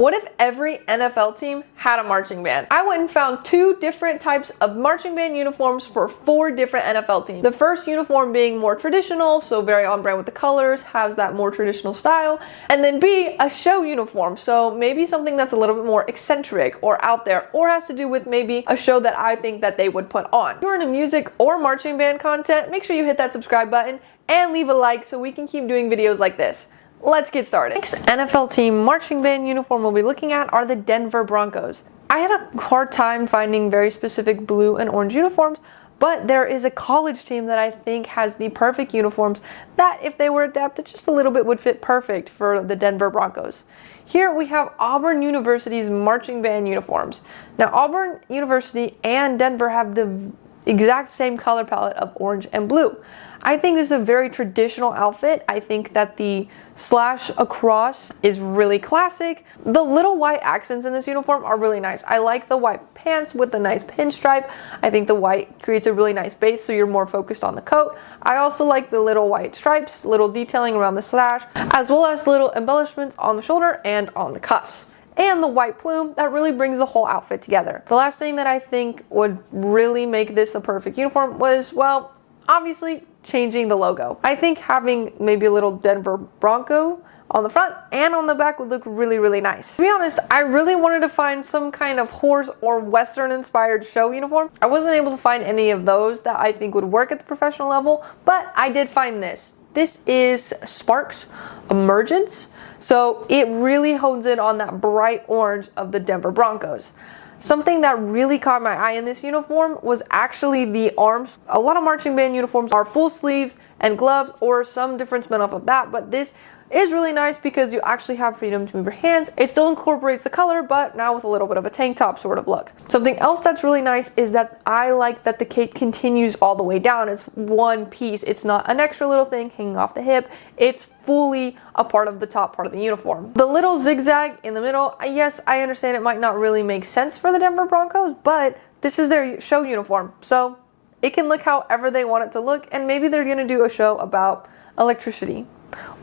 What if every NFL team had a marching band? I went and found 2 different types of marching band uniforms for 4 different NFL teams. The first uniform being more traditional, so very on brand with the colors, has that more traditional style. And then B, a show uniform, so maybe something that's a little bit more eccentric or out there, or has to do with maybe a show that I think that they would put on. If you're into music or marching band content, make sure you hit that subscribe button and leave a like so we can keep doing videos like this. Let's get started. Next NFL team marching band uniform we'll be looking at are the Denver Broncos. I had a hard time finding very specific blue and orange uniforms, but there is a college team that I think has the perfect uniforms that, if they were adapted just a little bit, would fit perfect for the Denver Broncos. Here we have Auburn University's marching band uniforms. Now, Auburn University and Denver have the exact same color palette of orange and blue. I think this is a very traditional outfit. I think that the slash across is really classic. The little white accents in this uniform are really nice. I like the white pants with the nice pinstripe. I think the white creates a really nice base so you're more focused on the coat. I also like the little white stripes, little detailing around the slash, as well as little embellishments on the shoulder and on the cuffs. And the white plume that really brings the whole outfit together. The last thing that I think would really make this the perfect uniform was, well, obviously changing the logo. I think having maybe a little Denver Bronco on the front and on the back would look really, really nice. To be honest, I really wanted to find some kind of horse or Western inspired show uniform. I wasn't able to find any of those that I think would work at the professional level, but I did find this. This is Sparks Emergence. So it really hones in on that bright orange of the Denver Broncos. Something that really caught my eye in this uniform was actually the arms. A lot of marching band uniforms are full sleeves and gloves, or some different spin off of that, but this is really nice because you actually have freedom to move your hands. It still incorporates the color, but now with a little bit of a tank top sort of look. Something else that's really nice is that I like that the cape continues all the way down. It's one piece. It's not an extra little thing hanging off the hip. It's fully a part of the top part of the uniform. The little zigzag in the middle, yes, I understand it might not really make sense for the Denver Broncos, but this is their show uniform, so it can look however they want it to look, and maybe they're gonna do a show about electricity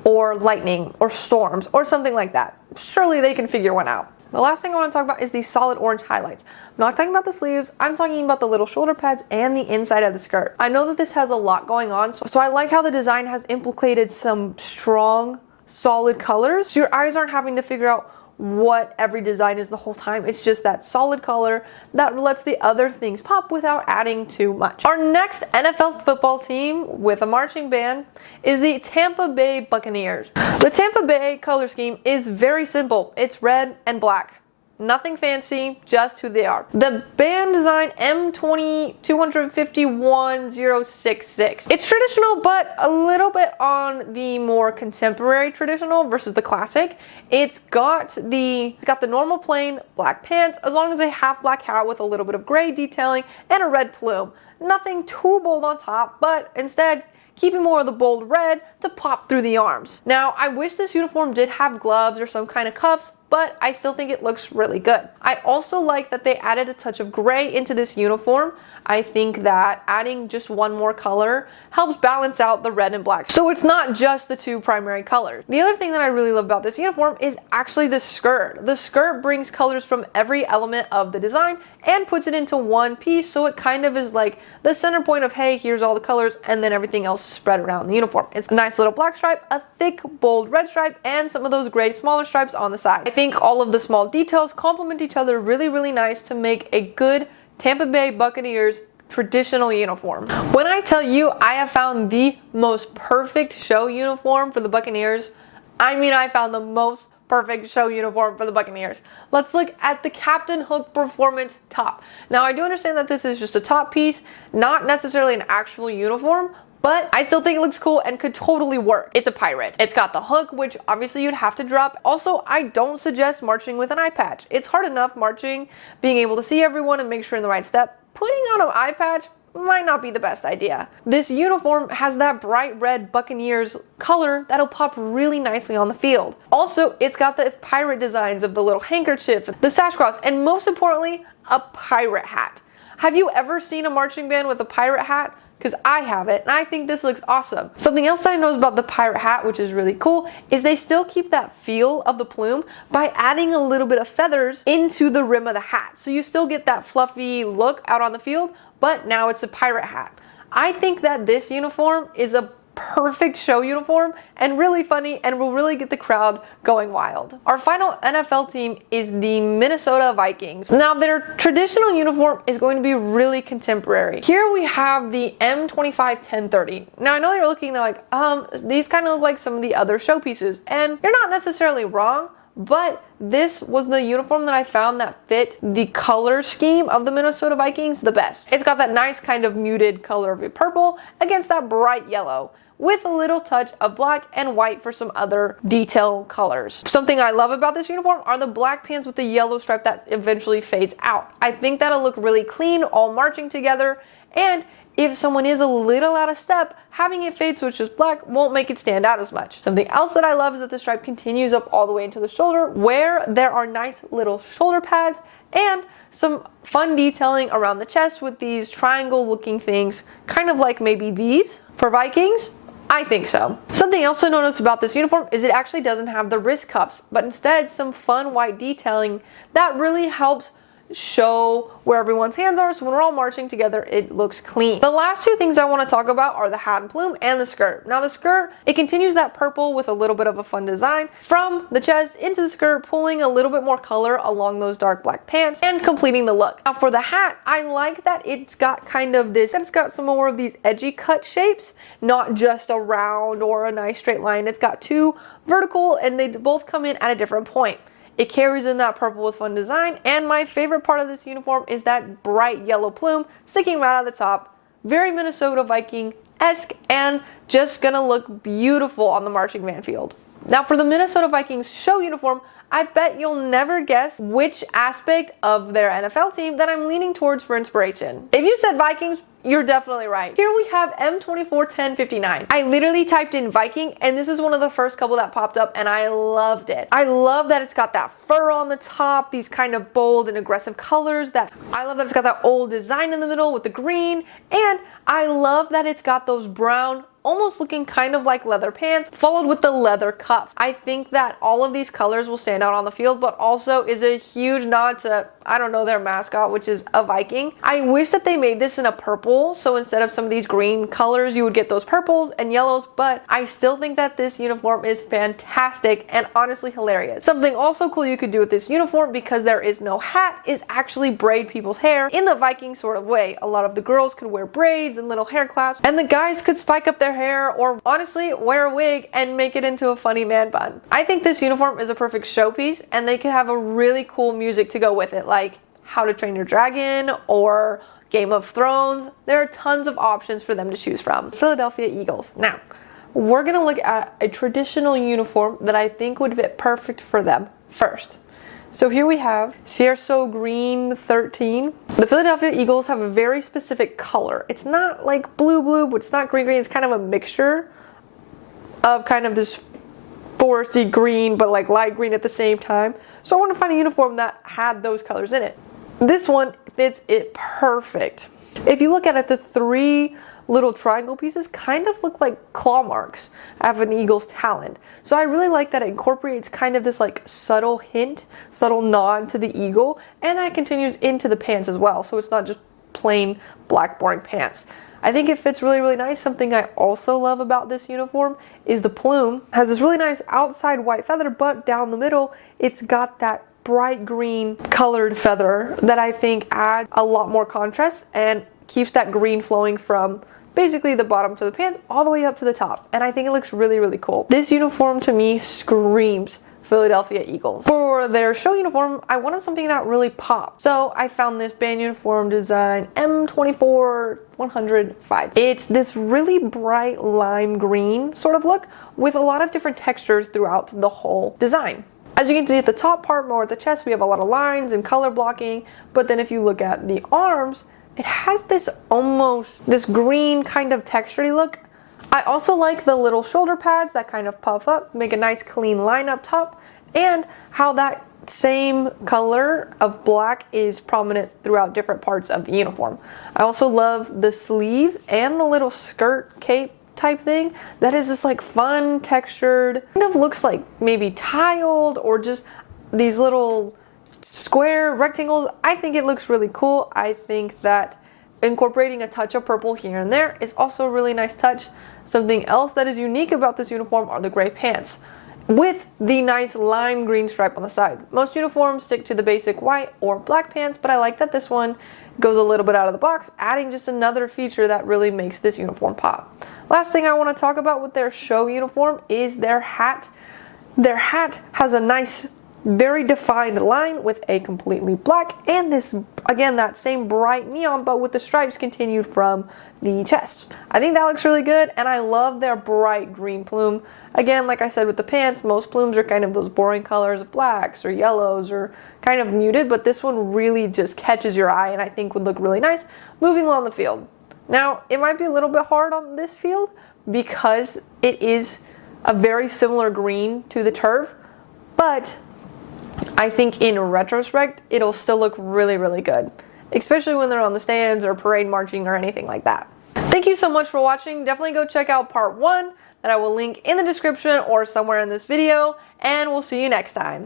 or lightning or storms or something like that. Surely they can figure one out. The last thing I want to talk about is these solid orange highlights. I'm not talking about the sleeves, I'm talking about the little shoulder pads and the inside of the skirt. I know that this has a lot going on, so I like how the design has implicated some strong, solid colors. So your eyes aren't having to figure out what every design is the whole time. It's just that solid color that lets the other things pop without adding too much. Our next NFL football team with a marching band is the Tampa Bay Buccaneers. The Tampa Bay color scheme is very simple. It's red and black. Nothing fancy, just who they are. The band design M2051066. It's traditional, but a little bit on the more contemporary traditional versus the classic. It's got the normal plain black pants, as long as a half black hat with a little bit of gray detailing and a red plume. Nothing too bold on top, but instead keeping more of the bold red to pop through the arms. Now, I wish this uniform did have gloves or some kind of cuffs, but I still think it looks really good. I also like that they added a touch of gray into this uniform. I think that adding just one more color helps balance out the red and black, so it's not just the 2 primary colors. The other thing that I really love about this uniform is actually the skirt. The skirt brings colors from every element of the design and puts it into one piece, so it kind of is like the center point of, hey, here's all the colors, and then everything else is spread around the uniform. It's a nice little black stripe, a thick, bold red stripe, and some of those gray, smaller stripes on the side. I think all of the small details complement each other really, really nice to make a good Tampa Bay Buccaneers traditional uniform. When I tell you I have found the most perfect show uniform for the Buccaneers, I mean I found the most perfect show uniform for the Buccaneers. Let's look at the Captain Hook Performance top. Now, I do understand that this is just a top piece, not necessarily an actual uniform, but I still think it looks cool and could totally work. It's a pirate. It's got the hook, which obviously you'd have to drop. Also, I don't suggest marching with an eye patch. It's hard enough marching, being able to see everyone and make sure you're in the right step. Putting on an eye patch might not be the best idea. This uniform has that bright red Buccaneers color that'll pop really nicely on the field. Also, it's got the pirate designs of the little handkerchief, the sash cross, and most importantly, a pirate hat. Have you ever seen a marching band with a pirate hat? because I have it and I think this looks awesome. Something else that I noticed about the pirate hat, which is really cool, is they still keep that feel of the plume by adding a little bit of feathers into the rim of the hat. So you still get that fluffy look out on the field, but now it's a pirate hat. I think that this uniform is a perfect show uniform and really funny and will really get the crowd going wild. Our final NFL team is the Minnesota Vikings. Now their traditional uniform is going to be really contemporary. Here we have the M25-1030. Now I know you're looking, they're like, these kind of look like some of the other showpieces, and you're not necessarily wrong, but this was the uniform that I found that fit the color scheme of the Minnesota Vikings the best. It's got that nice kind of muted color of purple against that bright yellow, with a little touch of black and white for some other detail colors. Something I love about this uniform are the black pants with the yellow stripe that eventually fades out. I think that'll look really clean, all marching together, and if someone is a little out of step, having it fade so it's just black won't make it stand out as much. Something else that I love is that the stripe continues up all the way into the shoulder, where there are nice little shoulder pads and some fun detailing around the chest with these triangle looking things, kind of like maybe these for Vikings. I think so. Something else to notice about this uniform is it actually doesn't have the wrist cuffs, but instead some fun white detailing that really helps show where everyone's hands are, so when we're all marching together, it looks clean. The last two things I want to talk about are the hat and plume and the skirt. Now the skirt, it continues that purple with a little bit of a fun design from the chest into the skirt, pulling a little bit more color along those dark black pants and completing the look. Now for the hat, I like that it's got kind of this, it's got some more of these edgy cut shapes, not just a round or a nice straight line. It's got two vertical and they both come in at a different point. It carries in that purple with fun design, and my favorite part of this uniform is that bright yellow plume sticking right out the top. Very Minnesota Viking-esque and just gonna look beautiful on the marching band field. Now for the Minnesota Vikings show uniform, I bet you'll never guess which aspect of their NFL team that I'm leaning towards for inspiration. If you said Vikings, you're definitely right. Here we have M24-1059. I literally typed in Viking and this is one of the first couple that popped up and I loved it. I love that it's got that fur on the top, these kind of bold and aggressive colors. I love that it's got that old design in the middle with the green, and I love that it's got those brown, almost looking kind of like leather pants, followed with the leather cuffs. I think that all of these colors will stand out on the field, but also is a huge nod to, I don't know, their mascot, which is a Viking. I wish that they made this in a purple, so instead of some of these green colors, you would get those purples and yellows, but I still think that this uniform is fantastic and honestly hilarious. Something also cool you could do with this uniform, because there is no hat, is actually braid people's hair in the Viking sort of way. A lot of the girls could wear braids and little hair claps, and the guys could spike up their hair or honestly wear a wig and make it into a funny man bun. I think this uniform is a perfect showpiece, and they could have a really cool music to go with it, like How to Train Your Dragon or Game of Thrones. There are tons of options for them to choose from. Philadelphia Eagles. Now, we're gonna look at a traditional uniform that I think would fit perfect for them first. So here we have Cierso Green 13. The Philadelphia Eagles have a very specific color. It's not like blue, but it's not green. It's kind of a mixture of kind of this foresty green, but like light green at the same time. So I want to find a uniform that had those colors in it. This one fits it perfect. If you look at it, the three little triangle pieces kind of look like claw marks of an eagle's talon. So I really like that it incorporates kind of this like subtle hint, subtle nod to the eagle, and that continues into the pants as well. So it's not just plain black boring pants. I think it fits really, really nice. Something I also love about this uniform is the plume. It has this really nice outside white feather, but down the middle, it's got that bright green colored feather that I think adds a lot more contrast and keeps that green flowing from basically the bottom to the pants all the way up to the top, and I think it looks really, really cool. This uniform to me screams Philadelphia Eagles. For their show uniform, I wanted something that really popped, so I found this band uniform design M24-105. It's this really bright lime green sort of look with a lot of different textures throughout the whole design. As you can see at the top part, more at the chest, we have a lot of lines and color blocking, but then if you look at the arms, it has this green kind of textury look. I also like the little shoulder pads that kind of puff up, make a nice clean line up top, and how that same color of black is prominent throughout different parts of the uniform. I also love the sleeves and the little skirt cape type thing. That is this like fun textured, kind of looks like maybe tiled or just these little square rectangles. I think it looks really cool. I think that incorporating a touch of purple here and there is also a really nice touch. Something else that is unique about this uniform are the gray pants with the nice lime green stripe on the side. Most uniforms stick to the basic white or black pants, but I like that this one goes a little bit out of the box, adding just another feature that really makes this uniform pop. Last thing I want to talk about with their show uniform is their hat. Their hat has a nice, very defined line with a completely black and this, again, that same bright neon, but with the stripes continued from the chest. I think that looks really good, and I love their bright green plume. Again, like I said with the pants, most plumes are kind of those boring colors, blacks or yellows or kind of muted, but this one really just catches your eye and I think would look really nice moving along the field. Now, it might be a little bit hard on this field because it is a very similar green to the turf, but I think in retrospect, it'll still look really, really good, especially when they're on the stands or parade marching or anything like that. Thank you so much for watching. Definitely go check out part 1 that I will link in the description or somewhere in this video, and we'll see you next time.